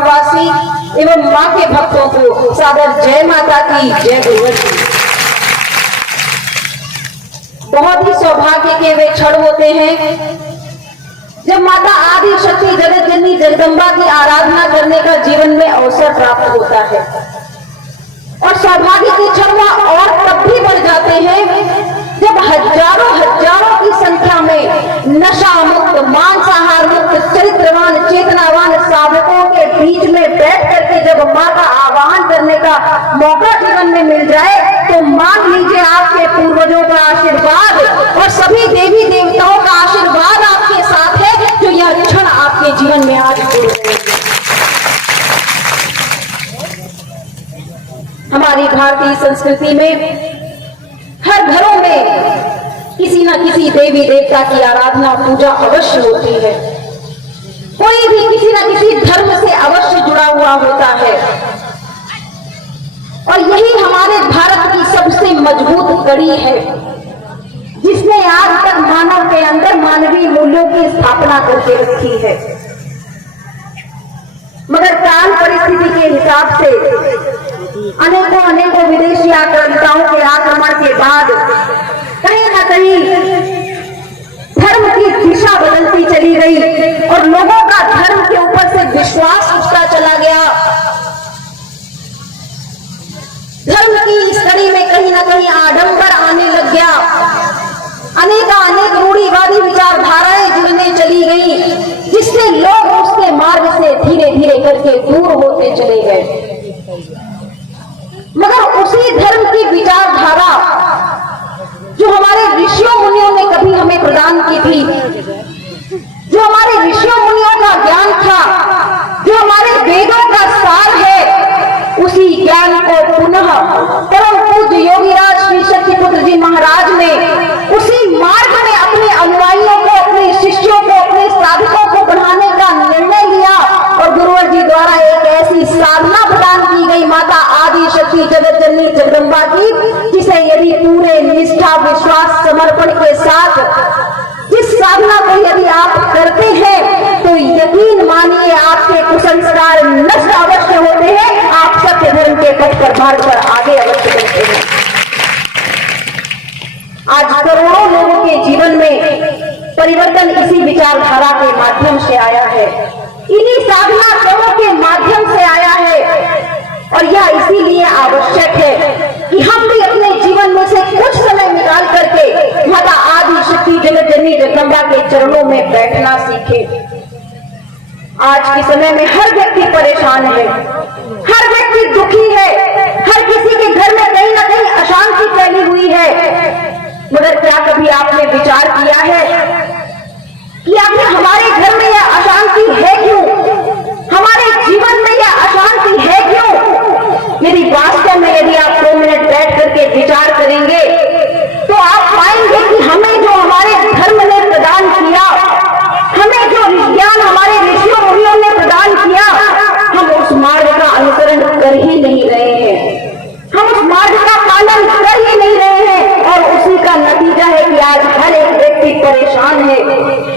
वासी एवं मां के भक्तों को सादर जय माता की, जय गुरुवती। बहुत ही सौभाग्य के वे क्षण होते हैं जब माता आदि शक्ति जगत जननी जगदम्बा की आराधना करने का जीवन में अवसर प्राप्त होता है। और सौभाग्य के क्षण और तब भी बढ़ जाते हैं जब हजारों हजारों की संख्या में नशा मुक्त, मांसाहार मुक्त, चरित्रवान, चेतनावान साधकों के बीच में बैठ करके जब मां का आवाहन करने का मौका जीवन में मिल जाए तो मांग लीजिए आपके पूर्वजों का आशीर्वाद और सभी देवी देवताओं का आशीर्वाद आपके साथ है जो यह क्षण आपके जीवन में आज जुड़ गए। हमारी भारतीय संस्कृति में हर घरों में किसी न किसी देवी देवता की आराधना पूजा अवश्य होती है। कोई भी किसी न किसी धर्म से अवश्य जुड़ा हुआ होता है और यही हमारे भारत की सबसे मजबूत कड़ी है जिसने आज तक मानव के अंदर मानवीय मूल्यों की स्थापना करके रखी है। मगर काल परिस्थिति के हिसाब से अनेकों विदेशी आक्रांताओं के आक्रमण के बाद कहीं न कहीं धर्म की दिशा बदलती चली गई और लोगों का धर्म के ऊपर से विश्वास उठता चला गया। धर्म की इस कड़ी में कहीं न कहीं आडंबर आने लग गया। अनेक रूढ़िवादी विचारधाराएं जुड़ने चली गई जिससे लोग उसके मार्ग से धीरे धीरे करके दूर होते चले गए। मगर उसी धर्म की विचारधारा जो हमारे ऋषियों मुनियों ने कभी हमें प्रदान की थी, जो हमारे ऋषियों मुनियों का ज्ञान था, जो हमारे वेदों का सार है, उसी ज्ञान को पुनः परम पूज्य योगीराज श्री शक्तिपुत्र जी महाराज ने उसी मार्ग में अपने अनुयायियों को, अपने शिष्यों को, अपने साधकों को बढ़ाने का निर्णय लिया और गुरुवर जी द्वारा एक ऐसी साधना प्रदान की गई माता आदि शक्ति जगत जननी जगदम्बा की, जिसे यदि पूरे निष्ठा, विश्वास, समर्पण के साथ जिस साधना को यदि आप करते हैं तो यकीन मानिए आपके कुसंस्कार नष्ट अवश्य होते हैं, आप सत्य धर्म के पथ पर मार्ग पर आगे अवश्य बढ़ते हैं। आज करोड़ों लोगों के जीवन में परिवर्तन इसी विचारधारा के माध्यम से आया है, इन्हीं साधना क्रमों के माध्यम से आया है और यह इसीलिए आवश्यक है कि हम भी अपने जीवन में से कुछ समय निकाल करके माता आदि शक्ति जगत जननी जगदम्बा के चरणों में बैठना सीखें। आज के समय में हर व्यक्ति परेशान है, हर व्यक्ति दुखी है, हर किसी के घर में कहीं ना कहीं अशांति फैली हुई है। मगर क्या कभी आपने विचार किया है कि आखिर हमारे घर में यह अशांति है क्यों, हमारे जीवन में यह अशांति है क्यों? यदि वास्तव में यदि आप 2 मिनट बैठ करके विचार करेंगे तो आप पाएंगे कि हमें जो हमारे धर्म ने प्रदान किया, हमें जो ज्ञान हमारे ऋषियों मुनियों ने प्रदान किया, हम उस मार्ग का अनुसरण कर ही नहीं रहे हैं, हम उस मार्ग का पालन कर ही नहीं रहे हैं और उसी का नतीजा है कि आज हर एक व्यक्ति परेशान है,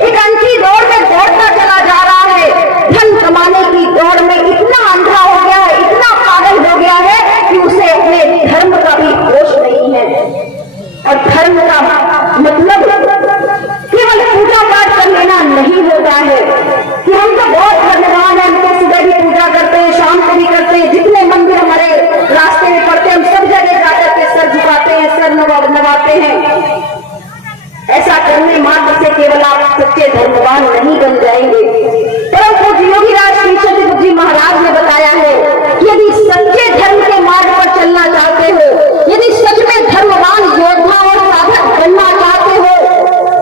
एक अंधी दौड़ में दौड़ता चला जा रहा है, धन कमाने की दौड़ में इतना अंधा हो गया है, इतना पागल हो गया है कि उसे अपने धर्म का भी होश नहीं है। और धर्म का मतलब केवल पूजा पाठ कर लेना नहीं होता है कि हम तो बहुत धर्मवान हैं, हम तो सुबह भी पूजा करते हैं, शाम को भी करते हैं, जितने मंदिर हमारे रास्ते में पड़ते हैं हम सब जगह जाकर के सर झुकाते हैं, सर नवाते हैं। ऐसा करने मात्र से केवल आप सच्चे धर्मवान नहीं बन जाएंगे। परंतु योगीराज श्री शक्तिपुत्र जी महाराज ने बताया है कि यदि सच्चे धर्म के मार्ग पर चलना चाहते हो, यदि सच में धर्मवान योद्धा और साधक बनना चाहते हो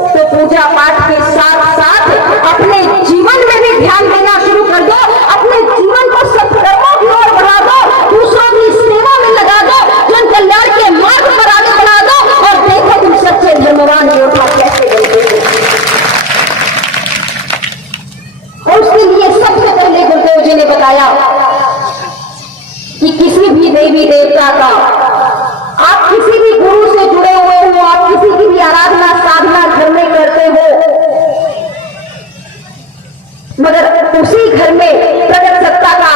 तो पूजा पाठ के साथ साथ अपने जीवन में भी ध्यान देना शुरू कर दो, अपने जीवन को सत्कर्मों की ओर बढ़ा दो, दूसरों की सेवा में लगा दो, जन कल्याण के मार्ग पर आगे बढ़ा दो और देखो तुम सच्चे धर्मवान योद्धा कैसे बनते हो। और उसके लिए सबसे पहले गुरुदेव जी ने बताया कि किसी भी देवी देवता का, आप किसी भी गुरु से जुड़े हुए हो, आप किसी की भी आराधना साधना घर में करते हो, मगर उसी घर में प्रगट सत्ता का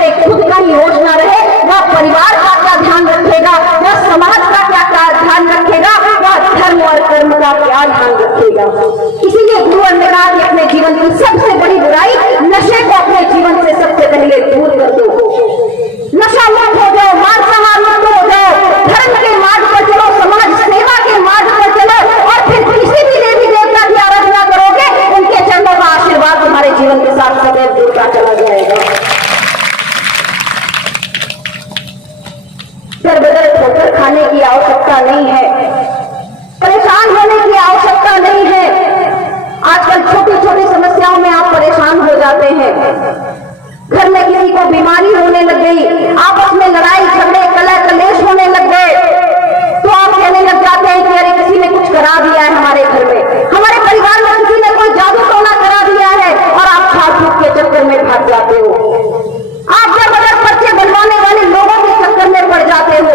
से खुद का ही होश ना रहे, वह परिवार का क्या ध्यान रखेगा, वह समाज का क्या ध्यान रखेगा, वह धर्म और कर्म का क्या ध्यान रखेगा। इसीलिए गुरुवर ने कहा कि अपने जीवन की सबसे बड़ी बुराई नशे को अपने जीवन से सबसे पहले दूर कर दो। नशा मुक्त हो जाओ, मांसाहार मुक्त हो जाओ, धर्म के मार्ग पर चलो, समाज सेवा के मार्ग पर चलो, और फिर किसी भी देवी देवता की आराधना करोगे, उनके चरणों का आशीर्वाद तुम्हारे जीवन के साथ सदैव जुड़ता चला जाएगा। दर बदर ठोकर खाने की आवश्यकता नहीं है, परेशान होने की आवश्यकता नहीं है। आजकल छोटी छोटी समस्याओं में आप परेशान हो जाते हैं। घर में किसी को बीमारी होने लग गई, आपस में लड़ाई झगड़े कलह कलेश होने लग गए, तो आप कहने लग जाते हैं कि अरे किसी ने कुछ करा दिया है हमारे घर में, हमारे परिवार में किसी ने कोई जादू टोना करा दिया है, और आप झाड़ फूक के चक्कर में भाग जाते हो। आप जब अगर पर्चे बनवाने वाले लोगों के चक्कर में पड़ जाते हो,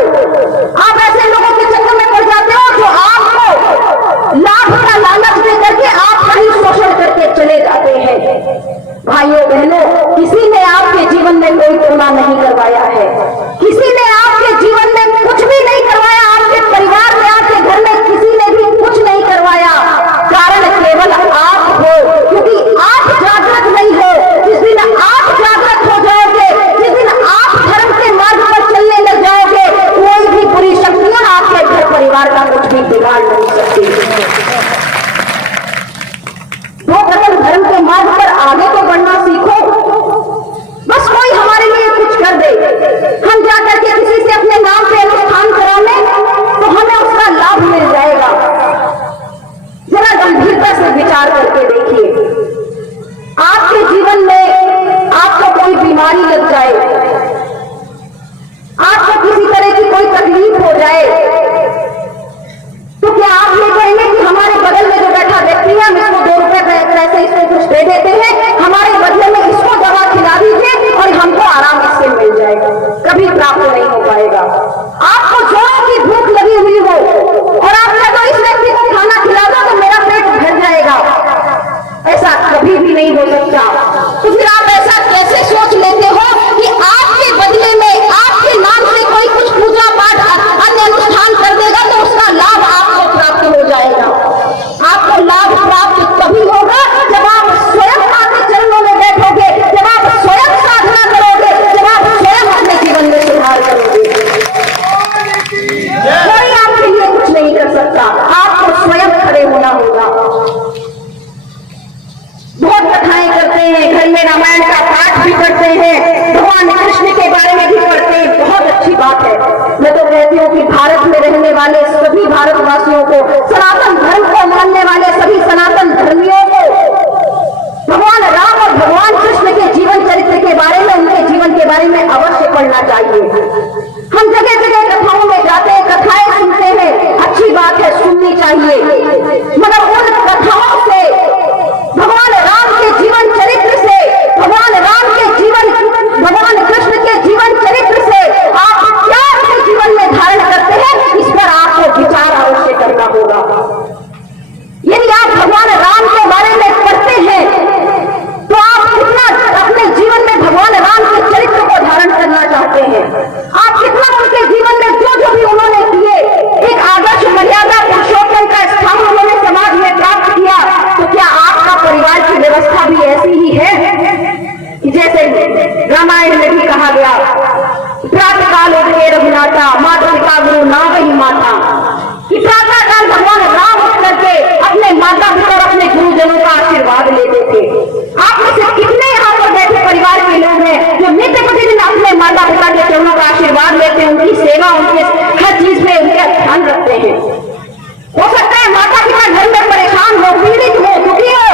आप ऐसे लोगों के चक्कर में पड़ जाते हो जो आपको लाभ का लालच दे करके आपका ही शोषण करके चले जाते हैं। भाइयों बहनों, किसी ने आपके जीवन में कोई टोना नहीं करवाया है, किसी ने आपके जीवन में कुछ भी नहीं करवाया, आपके परिवार में आपके घर में किसी ने भी कुछ नहीं करवाया। कारण केवल आप हो, क्योंकि आप जागृत नहीं हो। जिस दिन आप जागृत हो जाओगे, जिस दिन आप धर्म के मार्ग पर चलने लग जाओगे, कोई भी बुरी शक्तियां आपके घर परिवार का कुछ भी बिगाड़ नहीं सकती। दो कदम धर्म के मार्ग पर आगे तो बढ़ना सीखो। बस कोई हमारे लिए कुछ कर दे, हम जाकर के किसी से अपने नाम पे अनुष्ठान करा लें, तो हमें उसका लाभ मिल जाएगा। जरा गंभीरता से विचार करके देखिए, आपके जीवन में आपको कोई बीमारी लग जाए, आपको किसी तरह की कोई तकलीफ हो जाए, तो क्या आप ये कहेंगे कि हमारे बगल में जो बैठा व्यक्ति है, हम इसको 2 रुपए पैसे इसको कुछ दे देते हैं, हमारे बदले में इसको दवा खिला दीजिए और हमको आराम इससे मिल जाएगा? कभी प्राप्त नहीं हो पाएगा। आपको जोरों की भूख लगी हुई हो और आपने तो इस व्यक्ति को खाना खिला दो तो मेरा पेट भर जाएगा, ऐसा कभी भी नहीं हो सकता। तो फिर आप ऐसा कैसे सोच लेते हो कि आपके बदले में आपके नाम से कोई कुछ पूजा पाठ अन्य अनुष्ठान कर देगा तो उसका लाभ आपको प्राप्त हो जाएगा? आपको लाभ प्राप्त तभी होगा जब आप स्वयं आपके चरणों में बैठोगे, जब आप स्वयं साधना करोगे, जब आप स्वयं अपने जीवन में सुधार करोगे। कोई आपके लिए कुछ नहीं कर सकता, आपको स्वयं खड़े होना होगा। बहुत कथाएं करते हैं, घर में रामायण का पाठ भी करते हैं, भगवान कृष्ण के बारे में भी पढ़ते हैं, बहुत अच्छी बात है। मैं तो कहती हूँ कि भारत में रहने वाले सभी भारतवासियों को, सनातन धर्म को मानने वाले सभी सनातन धर्मियों को भगवान राम और भगवान कृष्ण के जीवन चरित्र के बारे में, उनके जीवन के बारे में अवश्य पढ़ना चाहिए। हम जगह जगह कथाओं में जाते हैं, कथाएं सुनते हैं, अच्छी बात है, सुननी चाहिए, मगर उन कथाओं से, भगवान राम के जीवन चरित्र से, भगवान राम के जीवन, भगवान कृष्ण के जीवन चरित्र से आप क्या अपने जीवन में धारण करते हैं, इस पर आपको विचार अवश्य करना होगा। यदि आप भगवान राम के बारे में पढ़ते हैं तो आप कितना अपने जीवन में भगवान राम के चरित्र को धारण करना चाहते हैं, आप कितना उनके जीवन में जो जो भी उन्होंने किए, एक आदर्श मर्यादा पुरुषोत्तम का स्थान उन्होंने समाज में प्राप्त किया, तो क्या आपका परिवार की व्यवस्था भी ऐसी ही है कि जैसे रामायण में भी कहा गया, प्रातः काल उठे रघुनाथा, माता पिता गुरु ना वही माता, कि प्रातः काल भगवान राम उठ करके अपने माता पिता और अपने गुरुजनों का आशीर्वाद लेते थे। आप में से कितने यहाँ पर बैठे परिवार के लोग हैं जो नित्य प्रतिदिन अपने माता पिता के चरणों का आशीर्वाद लेते हैं, उनकी सेवा, उनके हर चीज में उनका ध्यान रखते हैं? हो सकता है माता पिता घर में परेशान हो, पीड़ित हो, दुखी हो,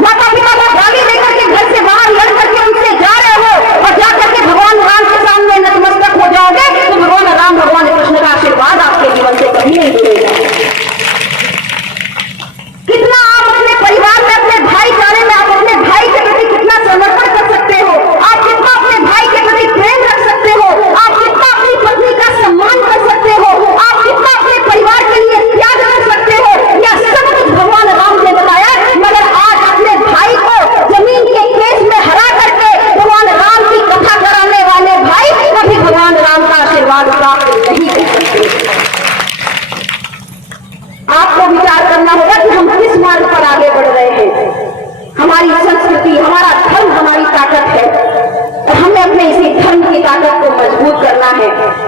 माता पिता को गाली देकर के घर से बाहर लड़ करके उनसे जा रहे हो और जाकर के भगवान राम के सामने नतमस्तक हो जाओगे, तो भगवान राम भगवान कृष्ण का आशीर्वाद आपके जीवन से कभी नहीं मिलेगा। कितना आप अपने परिवार में, अपने भाईचारे में, आप अपने भाई के प्रति कितना समर्पण कर सकते हो, आप कितना अपने भाई के प्रति प्रेम रख सकते हो, आप कितना अपनी पत्नी का सम्मान कर सकते हो, आप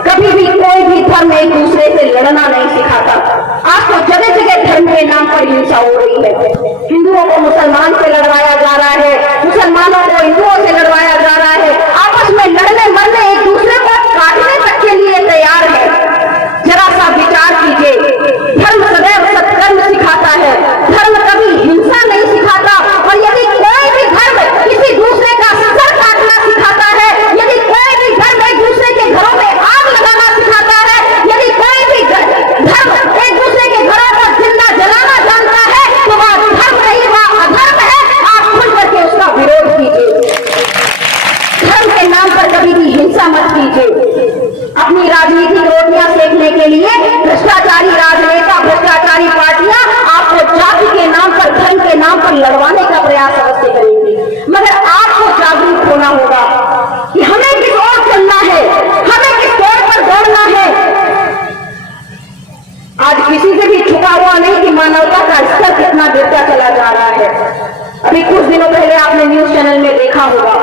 कभी भी कोई भी धर्म एक दूसरे से लड़ना नहीं सिखाता। आज तो जगह जगह धर्म के नाम पर हिंसा हो रही है। हिंदुओं को मुसलमान से लड़वाया जा रहा है, मुसलमानों को हिंदुओं से लड़वाया जा रहा है। आपस में लड़ने मरने एक दूसरे को काटने तक के लिए तैयार है। जरा सा विचार कीजिए, धर्म सदैव सत्कर्म सिखाता है, धर्म कभी हिंसा नहीं सिखाता। और यदि कोई भी धर्म किसी दूसरे का सर काटना सिखाता है, यदि कोई भी धर्म एक दूसरे के घरों में आग लगाना सिखाता है, यदि कोई भी धर्म एक दूसरे के घरों को जिंदा जलाना जानता है, तो वह धर्म नहीं, वह अधर्म है। आप खुल करके उसका विरोध कीजिए। धर्म के नाम पर कभी भी हिंसा मत कीजिए। अपनी राजनीतिक रोटियां सेकने के लिए भ्रष्टाचारी राजनेता, भ्रष्टाचारी पार्टियां आपको जाति के नाम पर, धर्म के नाम पर लड़वाने का प्रयास अवश्य करेंगी। मगर आपको जागरूक होना होगा कि हमें किस ओर चलना है, हमें किस ओर पर दौड़ना है। आज किसी से भी छुपा हुआ नहीं कि मानवता का स्तर कितना गिरता चला जा रहा है। अभी कुछ दिनों पहले आपने न्यूज चैनल में देखा होगा,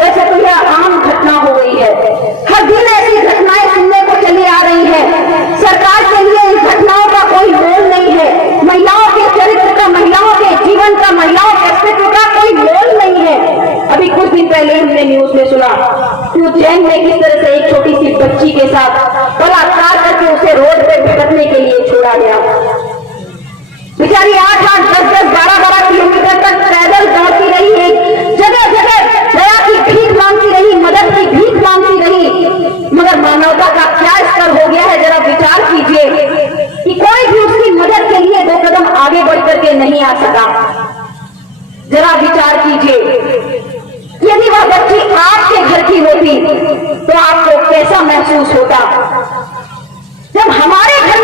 वैसे तो यह आम घटना हो गई है। हर दिन ऐसी घटनाएं सुनने को चली आ रही हैं। सरकार के लिए इन घटनाओं का कोई मोल नहीं है। महिलाओं के चरित्र का, महिलाओं के जीवन का, महिलाओं के अस्तित्व का कोई मोल नहीं है। अभी कुछ दिन पहले हमने न्यूज में सुना कि उज्जैन में किस तरह से एक छोटी सी बच्ची के साथ बलात्कार करके उसे रोड पे भटकने के लिए छोड़ा गया। बेचारी 8-8, 10-10, 12-12 किलोमीटर तक पैदल दौड़ती रही है, जगह जगह दया की भीख मांगती रही, मदद की भीख मांगती रही। मगर मानवता का क्या स्तर हो गया है, जरा विचार कीजिए कि कोई भी उसकी मदद के लिए 2 कदम आगे बढ़ करके नहीं आ सका। जरा विचार कीजिए, यदि वह बच्ची आपके घर की होती तो आपको कैसा महसूस होता। जब हमारे घर